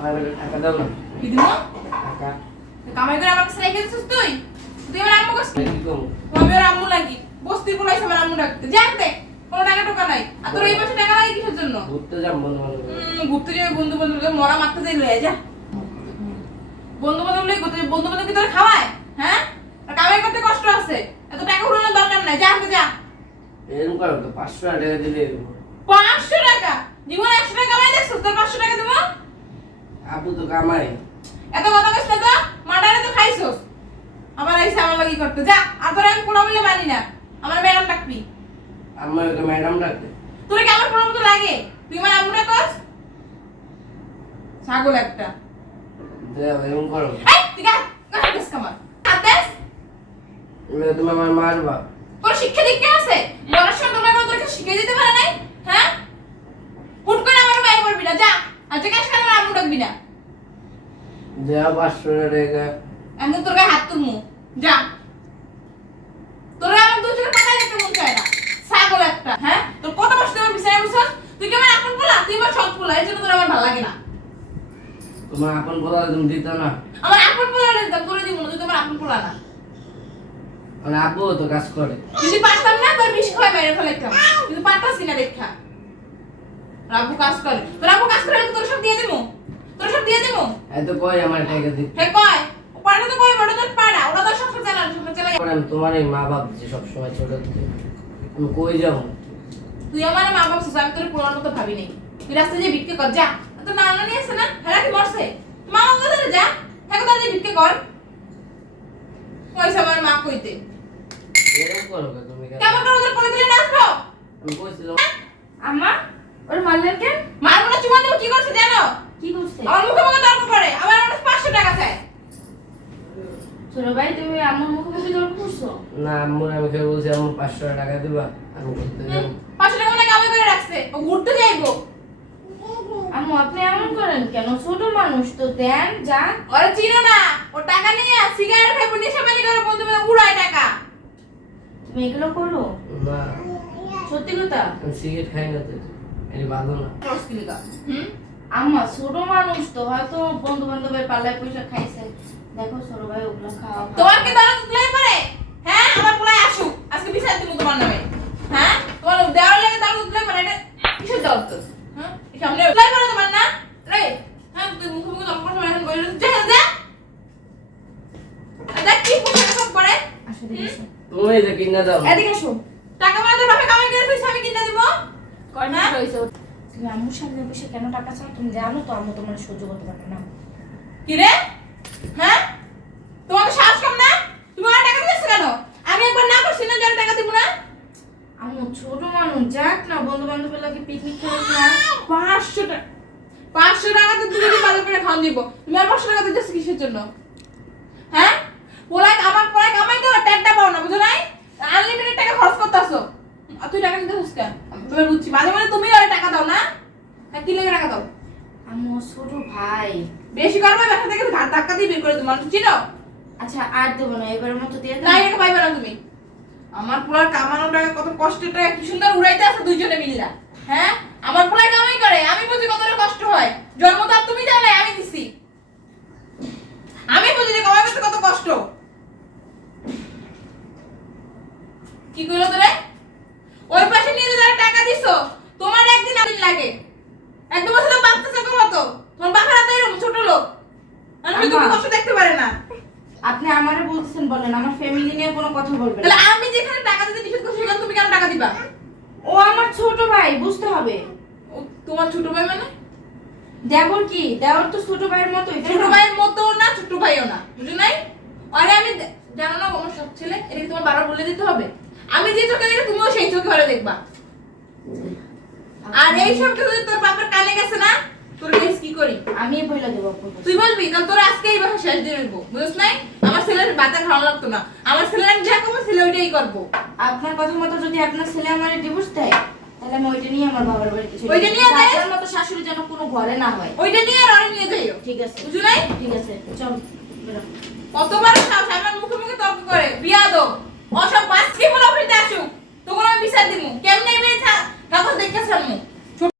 আমার টাকা দাও। না কি দিব টাকা কামাই করে আমার কাছে রেখে তুই? তুই আমার আম্মু কাছে কি? কম আমি ওর আম্মু নাকি? বস্তির বলাইছে আমার আম্মু ডাকতে। জানতে কোনো টাকা টোকা নাই। আর তোর এই পাশে টাকা লাগে কিসের জন্য? ঘুরতে যাম বন্ধু বান্ধব ঘুরতে যাবে বন্ধু বান্ধব মরা মারতে যাই লয়ে যা। বন্ধু বান্ধব লই ঘুরতে বন্ধু বান্ধব কি তোর খাওয়ায়? হ্যাঁ? আর কামাই করতে কষ্ট আছে। এত টাকা উড়ানোর দরকার নাই। যা হাতে যা। এরকম করো তো পাঁচশো টাকা দিলে পাঁচশো টাকা? জীবন একশো টাকা কামাই দেখছ তোর পাঁচশো টাকা দেবো? আপু তো কামাই। এত কথা কইস না তো মাটারে তো খাইছস। আমার এই সামান লাগি করতে। যা আর তোর আমি পোলা বলে মানি না। আমার ম্যাডাম ডাকবি। আমার তো ম্যাডাম ডাকতে তোর কি আমার পোলা মতো লাগে? তুই আমার আম্মুটা কস? ছাগল একটা। দেও এরকম করো। এই তুই গা দেস কামার। দেস এবার তুমি আমার মারবা। তোর শিক্ষা দীক্ষা আছে? বড় সময় তোমরা কেউ তোকে শিখিয়ে দিতে পারে নাই হ্যাঁ হুট করে আমার বাইরে পড়বি না যা আর যে কাজ করে আমার আম্মু ডাকবি না দেও পাঁচশো টাকা আমি তোর গায়ে হাত তুলমু। যা। তোর আমার দুই চোখে দেখতে মন চায় না। ছাগল একটা। হ্যাঁ? তোর কত বছর তোমার বিছানায় বসছস? তুই কি আমার আপন পোলা? তুই আমার সৎ পোলা। এই জন্য তোর আমার ভালো লাগে না। তোমার আপন বলা তুমি দিত না। আমার আপন পোলা হলে দিতাম তোরে দিব না। তুই তোমার আপন পোলা না। মানে আপু তো কাজ করে। যদি পারতাম না তোর বিষ খাওয়াই মেরে ফেলাইতাম। কিন্তু পারতাছি না দেখা। রাবু কাজ করে। তোর রাবু কাজ করে আমি তোর সব দিয়ে দেবো। তোর সব দিয়ে দেবো? এত কই আমার টাকা দিতে হে কয়? পাড়া তো কয়? ওটা তোর পাড়া। ওটা তোর সংসার চালান সংসার চালাই আমি তোমার এই মা বাপ যে সবসময় ছোট আমি কই যাব? তুই আমার মা বাবা সুস তোর পোলার মতো ভাবি নেই। তুই রাস্তায় যে ভিক্ষে কর যা। তোর নানা নিয়ে না হ্যাঁ কি মরছে। মা বাবা যা। হ্যাঁ কোথায় ভিক্ষে কর। পয়সা আমার মা কইতে। এরকম করো তুমি কেমন করে ওদের করে দিলে আমি কইছিলাম আম্মা ওর মারলেন কেন মারবো না চুমা দেবো কি করছে জানো কি করছে আমার মুখে মুখে তর্ক করে আবার আমার কাছে পাঁচশো টাকা চায় ছোট ভাই তুমি তর্ক করছ না আম্মুর আমি খেয়ে বলছি আম্মু পাঁচশো টাকা দিবা আমি ঘুরতে যাব। পাঁচশো টাকা কামাই করে রাখছে ও ঘুরতে যাইবো। আম্মু আপনি এমন করেন কেন? ছোট মানুষ তো দেন যা ওরা চিনো না ও টাকা নিয়ে সিগারেট খাইবো নেশা পানি করে বন্ধু বান্ধব উড়ায় টাকা। তুমি এগুলো করো? না। সত্যি কথা? সিগারেট খাই না তো এটা ভালো না। রসকিলিকা হুম? আম্মা ছোট মানুষ তো হয়তো বন্ধু বান্ধবের পাল্লায় পয়সা খাইছে। দেখো ছোট ভাই ওগুলো খাওয়া তোমার কি পারে হ্যাঁ আমার পোলায় আসুক। আজকে বিচার দিব তোমার নামে। হ্যাঁ? তোমার দেওয়ার লাগে পারে এটা কিসের তো? হ্যাঁ? সামনে পারে তোমার না? রে হ্যাঁ তুই মুখে মুখে তর্ক করছিস এখন বলে যা যা। দেখ কি সব। তুমি যে কিনা দাও। এদিকে এসো টাকা মানে বাপে কামাই করে ফেলছে আমি কিনে দিব? হয়েছে ওর? তুমি আম্মুর সামনে বসে কেন টাকা চাও তুমি জানো তো আম্মু তোমার সহ্য করতে পারবে না। কি রে? হ্যাঁ তোমার তো সাহস কম না তুমি আমার টাকা দিচ্ছ কেন আমি একবার না করছি না যার টাকা দিব না আম্মু ছোট মানুষ যাক না বন্ধু বান্ধবের লাগে পিকনিক পাঁচশো টাকা পাঁচশো তুমি বাজার করে খাওয়ান দিব তুমি আর পাঁচশো টাকা কিসের জন্য? হ্যাঁ? আমার পোলাই কামাই তো ট্যাগটা পাও না বুঝো নাই? আনলিমিটেড টাকা খরচ করতেছো। আর তুই টাকা নিতে কেন? আমি বুঝছি। মাঝে মাঝে তুমি ওর টাকা দাও না? হ্যাঁ কি লেগে টাকা দাও। ছোট ভাই। বেশি করবে থেকে ঘাট ধাক্কা দিয়ে বের করে দেবো মানুষ চিনো? আচ্ছা আর দেবো না এবারের মতো দিয়ে না এটা পাইবে না তুমি। আমার কামানো টাকা কত কষ্টের টাকা কি সুন্দর উড়াইতে আছে দুইজনে মিললা হ্যাঁ? আমার পোলার কামাই করে আমি বুঝি কতটা কষ্ট হয়। জন্ম তো তুমি দাও নাই আমি দিছি। আমি বুঝি যে কামাই করতে কত কষ্ট। কি কইলো তোরে? ওই পাশে নিয়ে যারা টাকা দিছো তোমার একদিন আদিন লাগে। একদম বছর বাচ্চা কম তো তোমার বাবার হাতে এরকম ছোট লোক। আমি তুমি কষ্ট দেখতে পারে না। আপনি আমারে বলতেছেন বলেন আমার ফ্যামিলি নিয়ে কোনো কথা বলবেন তাহলে আমি যেখানে টাকা দিতে নিষেধ করছি সেখানে তুমি কেন টাকা দিবা? ও আমার ছোট ভাই বুঝতে হবে। ও তোমার ছোট ভাই মানে? দেবর কি? দেবর তো ছোট ভাইয়ের মতোই ছোট ভাইয়ের মতো না ছোট ভাইও না বুঝো নাই? আরে আমি জানো না আমার সব ছেলে এটা কি তোমার বারবার বলে দিতে হবে। আমি যে চোখে দেখি তুমিও সেই চোখে ভালো দেখবা। আর এই সব যদি তোর বাপের কানে গেছে না তোর কেস কি করি? আমি বলে দেবো তুই বলবি তাহলে তোর আজকে এই বাসা শেষ দিয়ে দেবো বুঝছ নাই? আমার ছেলের বাজার ভালো লাগতো না। আমার ছেলে আমি যা করব ছেলে ওইটাই করব। আপনার কথা মতো যদি আপনার ছেলে আমার ডিভোর্স দেয় তাহলে আমি ওইটা নিয়ে আমার বাবার বাড়িতে চলে ওইটা নিয়ে যাই। আমার মতো শাশুড়ি যেন কোনো ঘরে না হয়। ওইটা নিয়ে আর নিয়ে যাইও। ঠিক আছে। বুঝলাই ঠিক আছে চল। কতবার